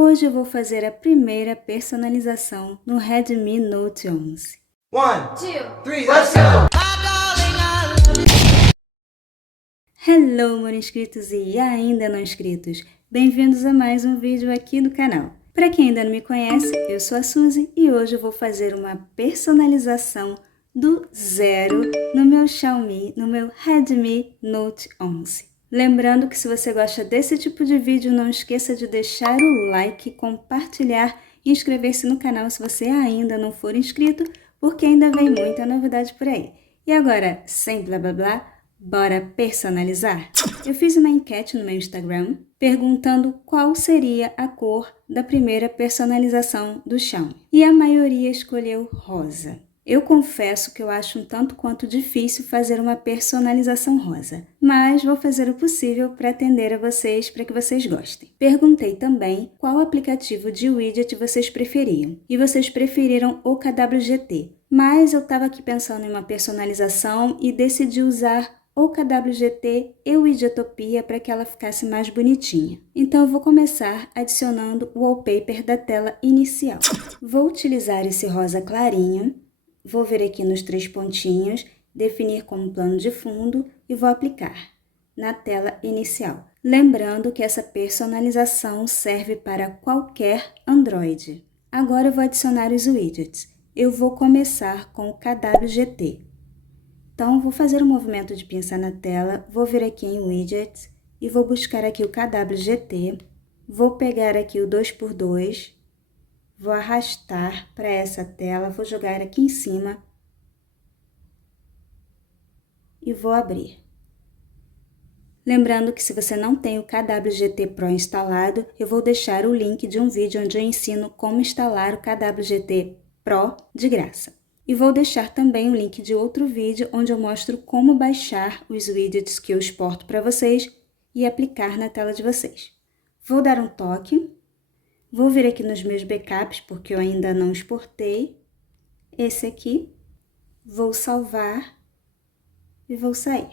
Hoje eu vou fazer a primeira personalização no Redmi Note 11. 1, 2, 3, let's go! Hello, meus inscritos e ainda não inscritos! Bem-vindos a mais um vídeo aqui do canal. Para quem ainda não me conhece, eu sou a Suzy e hoje eu vou fazer uma personalização do zero no meu Xiaomi, no meu Redmi Note 11. Lembrando que se você gosta desse tipo de vídeo, não esqueça de deixar o like, compartilhar e inscrever-se no canal se você ainda não for inscrito, porque ainda vem muita novidade por aí. E agora, sem blá blá blá, bora personalizar? Eu fiz uma enquete no meu Instagram perguntando qual seria a cor da primeira personalização do Xiaomi. E a maioria escolheu rosa. Eu confesso que eu acho um tanto quanto difícil fazer uma personalização rosa, mas vou fazer o possível para atender a vocês para que vocês gostem. Perguntei também qual aplicativo de widget vocês preferiam, e vocês preferiram o KWGT, mas eu estava aqui pensando em uma personalização e decidi usar o KWGT e o Widgetopia para que ela ficasse mais bonitinha. Então eu vou começar adicionando o wallpaper da tela inicial. Vou utilizar esse rosa clarinho. Vou vir aqui nos 3 pontinhos, definir como plano de fundo e vou aplicar na tela inicial. Lembrando que essa personalização serve para qualquer Android. Agora eu vou adicionar os widgets. Eu vou começar com o KWGT. Então, vou fazer um movimento de pinça na tela, vou vir aqui em Widgets e vou buscar aqui o KWGT. Vou pegar aqui o 2x2. Vou arrastar para essa tela, vou jogar aqui em cima e vou abrir. Lembrando que se você não tem o KWGT Pro instalado, eu vou deixar o link de um vídeo onde eu ensino como instalar o KWGT Pro de graça. E vou deixar também o link de outro vídeo onde eu mostro como baixar os widgets que eu exporto para vocês e aplicar na tela de vocês. Vou dar um toque. Vou vir aqui nos meus backups, porque eu ainda não exportei. Esse aqui. Vou salvar e vou sair.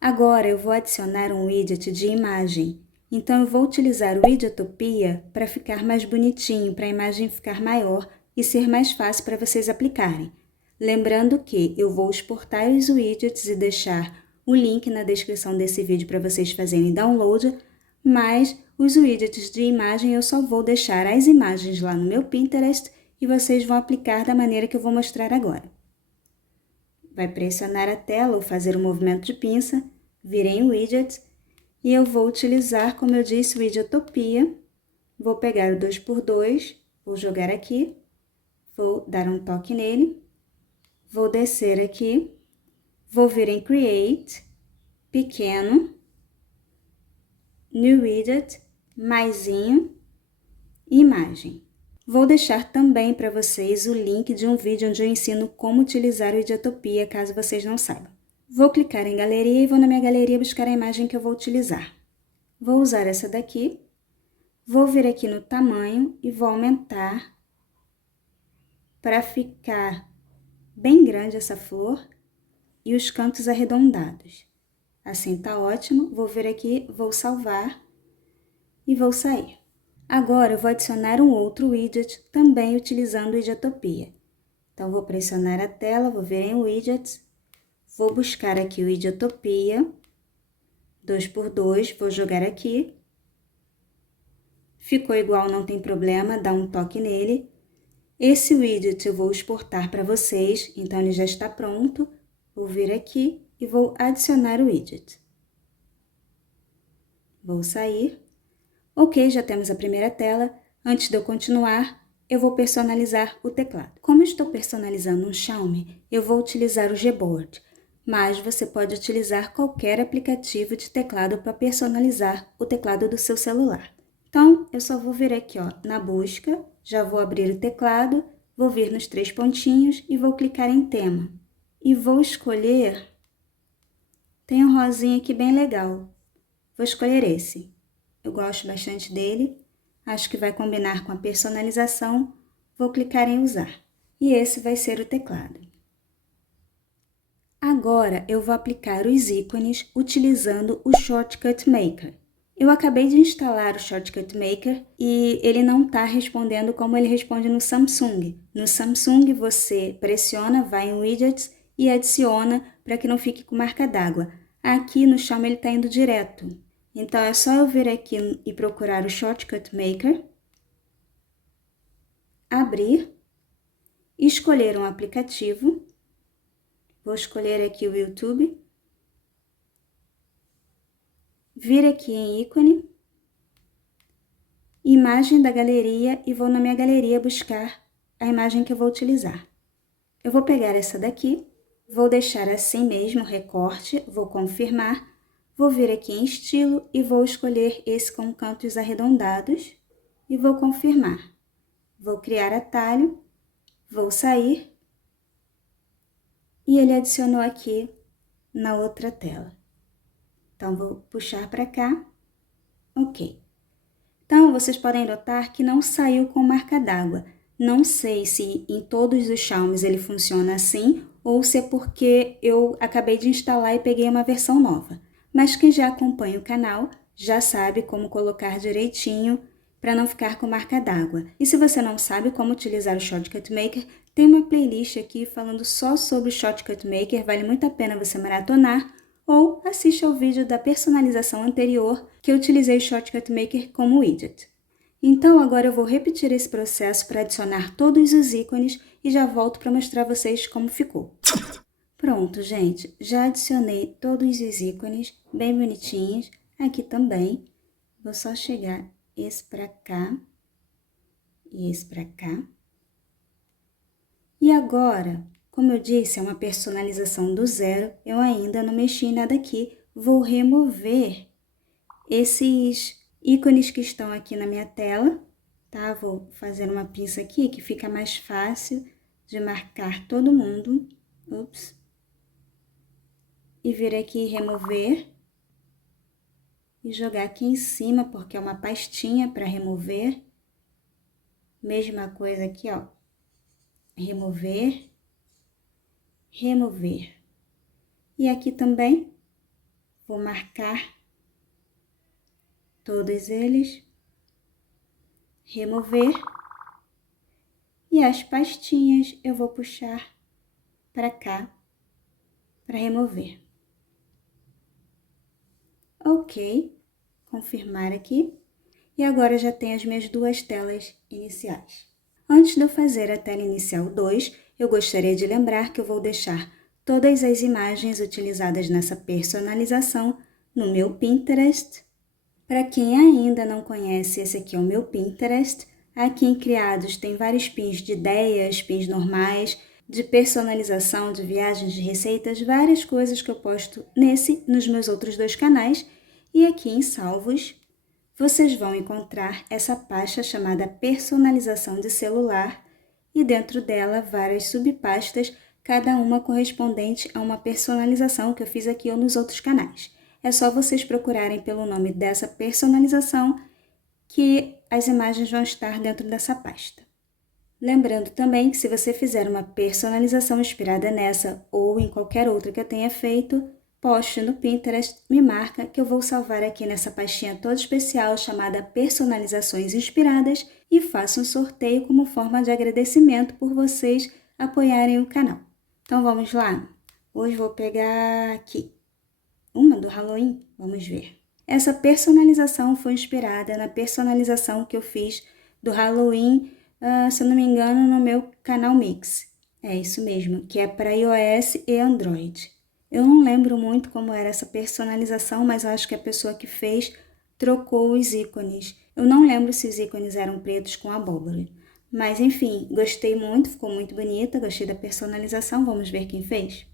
Agora eu vou adicionar um widget de imagem. Então eu vou utilizar o Widgetopia para ficar mais bonitinho, para a imagem ficar maior e ser mais fácil para vocês aplicarem. Lembrando que eu vou exportar os widgets e deixar o link na descrição desse vídeo para vocês fazerem download, mas os widgets de imagem eu só vou deixar as imagens lá no meu Pinterest e vocês vão aplicar da maneira que eu vou mostrar agora. Vai pressionar a tela ou fazer um movimento de pinça, vir em widgets e eu vou utilizar, como eu disse, o Widgetopia. Vou pegar o 2x2, vou jogar aqui, vou dar um toque nele, vou descer aqui, vou vir em Create, pequeno, New Widget, maisinho, imagem. Vou deixar também para vocês o link de um vídeo onde eu ensino como utilizar o Widgetopia, caso vocês não saibam. Vou clicar em Galeria e vou na minha galeria buscar a imagem que eu vou utilizar. Vou usar essa daqui, vou vir aqui no tamanho e vou aumentar para ficar bem grande essa flor e os cantos arredondados. Assim tá ótimo. Vou vir aqui, vou salvar e vou sair. Agora eu vou adicionar um outro widget também utilizando o Widgetopia. Então vou pressionar a tela, vou vir em Widgets, vou buscar aqui o Widgetopia 2x2, vou jogar aqui. Ficou igual, não tem problema, dá um toque nele. Esse widget eu vou exportar para vocês, então ele já está pronto. Vou vir aqui e vou adicionar o widget. Vou sair. Ok, já temos a primeira tela. Antes de eu continuar, eu vou personalizar o teclado. Como eu estou personalizando um Xiaomi, eu vou utilizar o Gboard, mas você pode utilizar qualquer aplicativo de teclado para personalizar o teclado do seu celular. Então, eu só vou vir aqui, ó, na busca, já vou abrir o teclado, vou vir nos 3 pontinhos e vou clicar em tema. E vou escolher, tem um rosinha aqui bem legal, vou escolher esse. Eu gosto bastante dele, acho que vai combinar com a personalização, vou clicar em usar. E esse vai ser o teclado. Agora eu vou aplicar os ícones utilizando o Shortcut Maker. Eu acabei de instalar o Shortcut Maker e ele não está respondendo como ele responde no Samsung. No Samsung você pressiona, vai em Widgets e adiciona para que não fique com marca d'água. Aqui no Xiaomi ele está indo direto. Então é só eu vir aqui e procurar o Shortcut Maker, abrir, escolher um aplicativo. Vou escolher aqui o YouTube. Vir aqui em ícone, imagem da galeria e vou na minha galeria buscar a imagem que eu vou utilizar. Eu vou pegar essa daqui, vou deixar assim mesmo, recorte, vou confirmar, vou vir aqui em estilo e vou escolher esse com cantos arredondados e vou confirmar. Vou criar atalho, vou sair e ele adicionou aqui na outra tela. Então, vou puxar para cá, ok. Então, vocês podem notar que não saiu com marca d'água. Não sei se em todos os Xiaomis ele funciona assim ou se é porque eu acabei de instalar e peguei uma versão nova. Mas quem já acompanha o canal já sabe como colocar direitinho para não ficar com marca d'água. E se você não sabe como utilizar o Shortcut Maker, tem uma playlist aqui falando só sobre o Shortcut Maker, vale muito a pena você maratonar, ou assiste ao vídeo da personalização anterior que eu utilizei o Shortcut Maker como widget. Então agora eu vou repetir esse processo para adicionar todos os ícones e já volto para mostrar a vocês como ficou. Pronto, gente, já adicionei todos os ícones bem bonitinhos, aqui também. Vou só chegar esse para cá e esse para cá. E agora, como eu disse, é uma personalização do zero, eu ainda não mexi em nada aqui. Vou remover esses ícones que estão aqui na minha tela, tá? Vou fazer uma pinça aqui que fica mais fácil de marcar todo mundo. Ups. E vir aqui remover. E jogar aqui em cima, porque é uma pastinha para remover. Mesma coisa aqui, ó. Remover. Remover. E aqui também vou marcar todos eles, remover, e as pastinhas eu vou puxar para cá para remover. Ok, confirmar aqui, e agora já tenho as minhas duas telas iniciais. Antes de eu fazer a tela inicial 2, eu gostaria de lembrar que eu vou deixar todas as imagens utilizadas nessa personalização no meu Pinterest. Para quem ainda não conhece, esse aqui é o meu Pinterest. Aqui em Criados tem vários pins de ideias, pins normais, de personalização, de viagens, de receitas, várias coisas que eu posto nesse e nos meus outros dois canais. E aqui em Salvos, vocês vão encontrar essa pasta chamada Personalização de Celular e dentro dela várias subpastas, cada uma correspondente a uma personalização que eu fiz aqui ou nos outros canais. É só vocês procurarem pelo nome dessa personalização que as imagens vão estar dentro dessa pasta. Lembrando também que se você fizer uma personalização inspirada nessa ou em qualquer outra que eu tenha feito, poste no Pinterest, me marca que eu vou salvar aqui nessa pastinha toda especial chamada Personalizações Inspiradas e faço um sorteio como forma de agradecimento por vocês apoiarem o canal. Então vamos lá? Hoje vou pegar aqui uma do Halloween, vamos ver. Essa personalização foi inspirada na personalização que eu fiz do Halloween, se eu não me engano, no meu canal Mix. É isso mesmo, que é para iOS e Android. Eu não lembro muito como era essa personalização, mas eu acho que a pessoa que fez trocou os ícones. Eu não lembro se os ícones eram pretos com abóbora. Mas enfim, gostei muito, ficou muito bonita, gostei da personalização, vamos ver quem fez?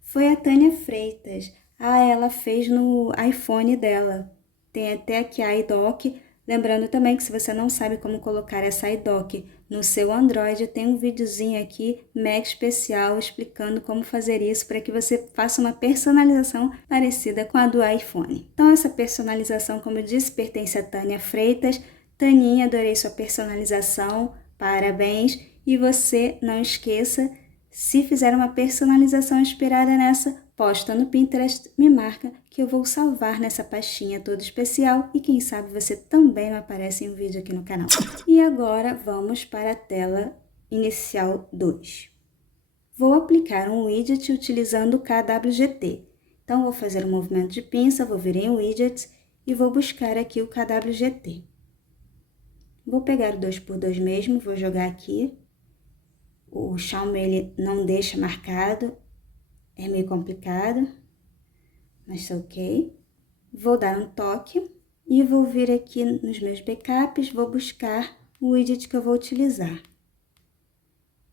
Foi a Tânia Freitas. Ela fez no iPhone dela. Tem até aqui a iDock. Lembrando também que se você não sabe como colocar essa iDock no seu Android, tem um videozinho aqui mega especial explicando como fazer isso para que você faça uma personalização parecida com a do iPhone. Então essa personalização, como eu disse, pertence a Tânia Freitas. Taninha, adorei sua personalização, parabéns! E você não esqueça, se fizer uma personalização inspirada nessa, posta no Pinterest, me marca que eu vou salvar nessa pastinha toda especial e quem sabe você também me aparece em um vídeo aqui no canal. E agora vamos para a tela inicial 2. Vou aplicar um widget utilizando o KWGT. Então, vou fazer um movimento de pinça, vou vir em Widgets e vou buscar aqui o KWGT. Vou pegar o 2x2 mesmo, vou jogar aqui. O Xiaomi ele não deixa marcado, é meio complicado, mas tá ok. Vou dar um toque e vou vir aqui nos meus backups, vou buscar o widget que eu vou utilizar.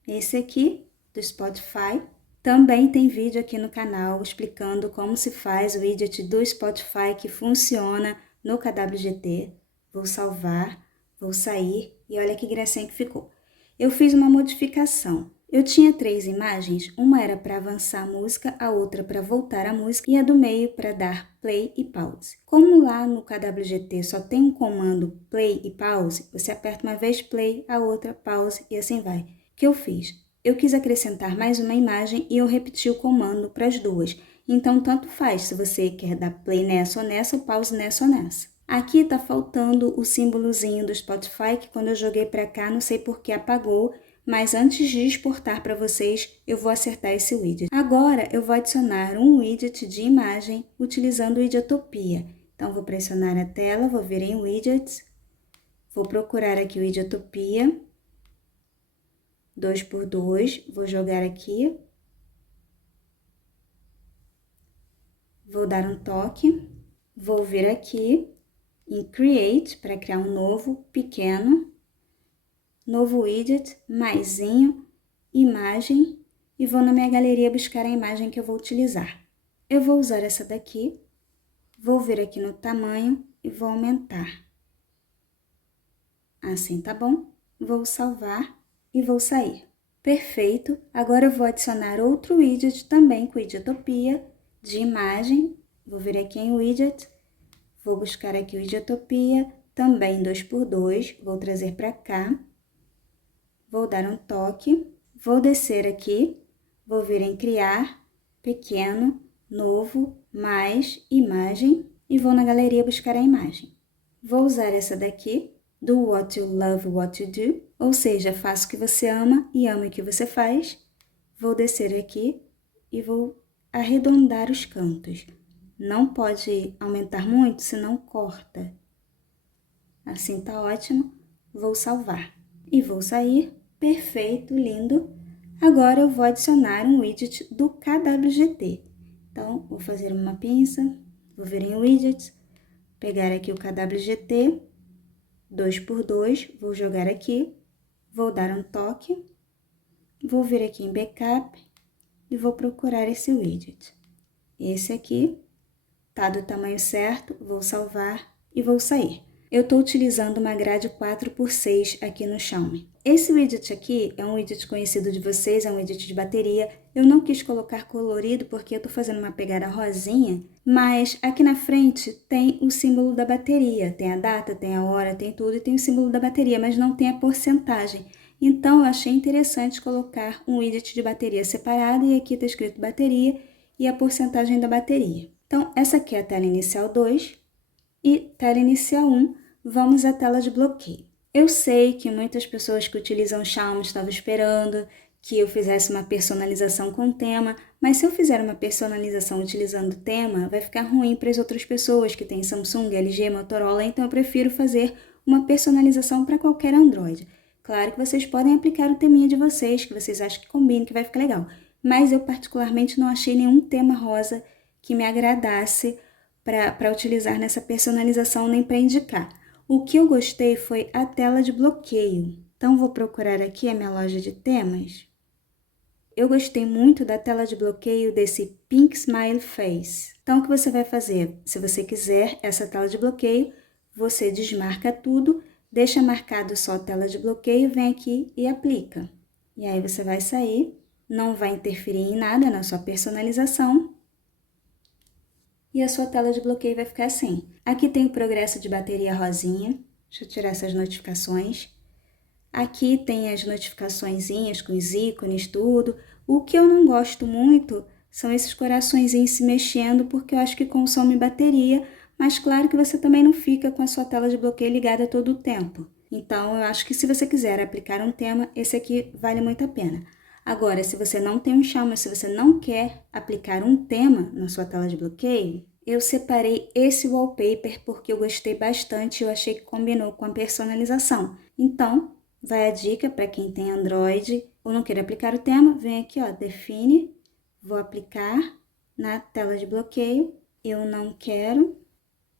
Esse aqui, do Spotify. Também tem vídeo aqui no canal explicando como se faz o widget do Spotify que funciona no KWGT. Vou salvar, vou sair e olha que gracinha que ficou. Eu fiz uma modificação. Eu tinha 3 imagens, uma era para avançar a música, a outra para voltar a música e a do meio para dar play e pause. Como lá no KWGT só tem um comando play e pause, você aperta uma vez play, a outra pause e assim vai. O que eu fiz? Eu quis acrescentar mais uma imagem e eu repeti o comando para as duas. Então, tanto faz se você quer dar play nessa ou nessa, ou pause nessa ou nessa. Aqui tá faltando o símbolozinho do Spotify, que quando eu joguei para cá, não sei por que apagou, mas antes de exportar para vocês, eu vou acertar esse widget. Agora, eu vou adicionar um widget de imagem utilizando o Widgetopia. Então, vou pressionar a tela, vou vir em Widgets, vou procurar aqui o Widgetopia. 2x2, vou jogar aqui, vou dar um toque, vou vir aqui em Create para criar um novo, pequeno, novo widget, maisinho, imagem e vou na minha galeria buscar a imagem que eu vou utilizar. Eu vou usar essa daqui, vou vir aqui no tamanho e vou aumentar. Assim tá bom? Vou salvar e vou sair. Perfeito! Agora eu vou adicionar outro widget também com Widgetopia de imagem. Vou vir aqui em Widget, vou buscar aqui o Widgetopia, também 2x2, vou trazer para cá. Vou dar um toque, vou descer aqui, vou vir em Criar, Pequeno, Novo, Mais, Imagem e vou na galeria buscar a imagem. Vou usar essa daqui, do What You Love, What You Do, ou seja, faça o que você ama e ame o que você faz. Vou descer aqui e vou arredondar os cantos. Não pode aumentar muito, senão corta. Assim tá ótimo. Vou salvar e vou sair. Perfeito, lindo. Agora eu vou adicionar um widget do KWGT. Então, vou fazer uma pinça, vou vir em Widgets, pegar aqui o KWGT, 2x2, vou jogar aqui, vou dar um toque, vou vir aqui em Backup e vou procurar esse widget. Esse aqui tá do tamanho certo, vou salvar e vou sair. Eu estou utilizando uma grade 4x6 aqui no Xiaomi. Esse widget aqui é um widget conhecido de vocês, é um widget de bateria. Eu não quis colocar colorido porque eu estou fazendo uma pegada rosinha, mas aqui na frente tem o símbolo da bateria. Tem a data, tem a hora, tem tudo e tem o símbolo da bateria, mas não tem a porcentagem. Então, eu achei interessante colocar um widget de bateria separado e aqui está escrito bateria e a porcentagem da bateria. Então, essa aqui é a tela inicial 2 e tela inicial 1, vamos à tela de bloqueio. Eu sei que muitas pessoas que utilizam o Xiaomi estavam esperando que eu fizesse uma personalização com tema, mas se eu fizer uma personalização utilizando tema, vai ficar ruim para as outras pessoas que têm Samsung, LG, Motorola, então eu prefiro fazer uma personalização para qualquer Android. Claro que vocês podem aplicar o teminha de vocês, que vocês acham que combine, que vai ficar legal, mas eu particularmente não achei nenhum tema rosa que me agradasse para utilizar nessa personalização nem para indicar. O que eu gostei foi a tela de bloqueio. Então, vou procurar aqui a minha loja de temas. Eu gostei muito da tela de bloqueio desse Pink Smile Face. Então, o que você vai fazer? Se você quiser essa tela de bloqueio, você desmarca tudo, deixa marcado só a tela de bloqueio, vem aqui e aplica. E aí você vai sair, não vai interferir em nada na sua personalização. E a sua tela de bloqueio vai ficar assim. Aqui tem o progresso de bateria rosinha. Deixa eu tirar essas notificações. Aqui tem as notificaçõezinhas com os ícones, tudo. O que eu não gosto muito são esses coraçõezinhos se mexendo, porque eu acho que consome bateria, mas claro que você também não fica com a sua tela de bloqueio ligada todo o tempo. Então, eu acho que se você quiser aplicar um tema, esse aqui vale muito a pena. Agora, se você não tem um Xiaomi, se você não quer aplicar um tema na sua tela de bloqueio, eu separei esse wallpaper porque eu gostei bastante e eu achei que combinou com a personalização. Então, vai a dica para quem tem Android ou não quer aplicar o tema, vem aqui, ó, define, vou aplicar na tela de bloqueio, eu não quero,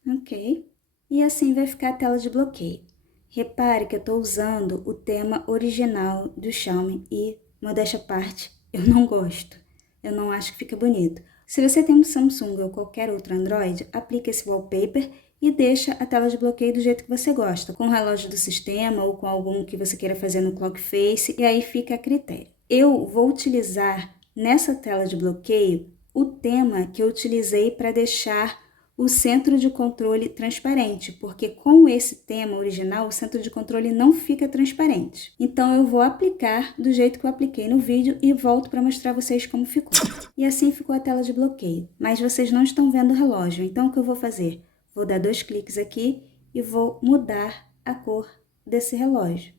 ok, e assim vai ficar a tela de bloqueio. Repare que eu estou usando o tema original do Xiaomi e, modéstia à parte, eu não gosto. Eu não acho que fica bonito. Se você tem um Samsung ou qualquer outro Android, aplique esse wallpaper e deixa a tela de bloqueio do jeito que você gosta, com o relógio do sistema ou com algum que você queira fazer no Clock Face, e aí fica a critério. Eu vou utilizar nessa tela de bloqueio o tema que eu utilizei para deixar o centro de controle transparente, porque com esse tema original, o centro de controle não fica transparente. Então, eu vou aplicar do jeito que eu apliquei no vídeo e volto para mostrar a vocês como ficou. E assim ficou a tela de bloqueio. Mas vocês não estão vendo o relógio, então o que eu vou fazer? Vou dar 2 cliques aqui e vou mudar a cor desse relógio.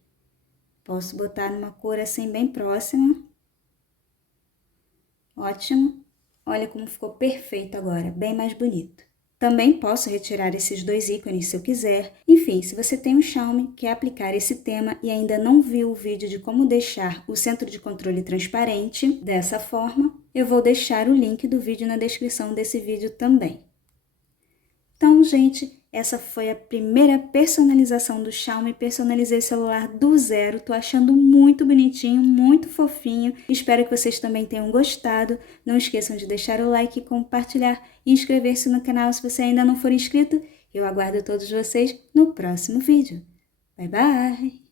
Posso botar numa cor assim bem próxima. Ótimo. Olha como ficou perfeito agora, bem mais bonito. Também posso retirar esses 2 ícones se eu quiser. Enfim, se você tem um Xiaomi, quer aplicar esse tema e ainda não viu o vídeo de como deixar o centro de controle transparente dessa forma, eu vou deixar o link do vídeo na descrição desse vídeo também. Então, gente, essa foi a primeira personalização do Xiaomi. Personalizei o celular do zero. Tô achando muito bonitinho, muito fofinho. Espero que vocês também tenham gostado. Não esqueçam de deixar o like, compartilhar e inscrever-se no canal se você ainda não for inscrito. Eu aguardo todos vocês no próximo vídeo. Bye, bye!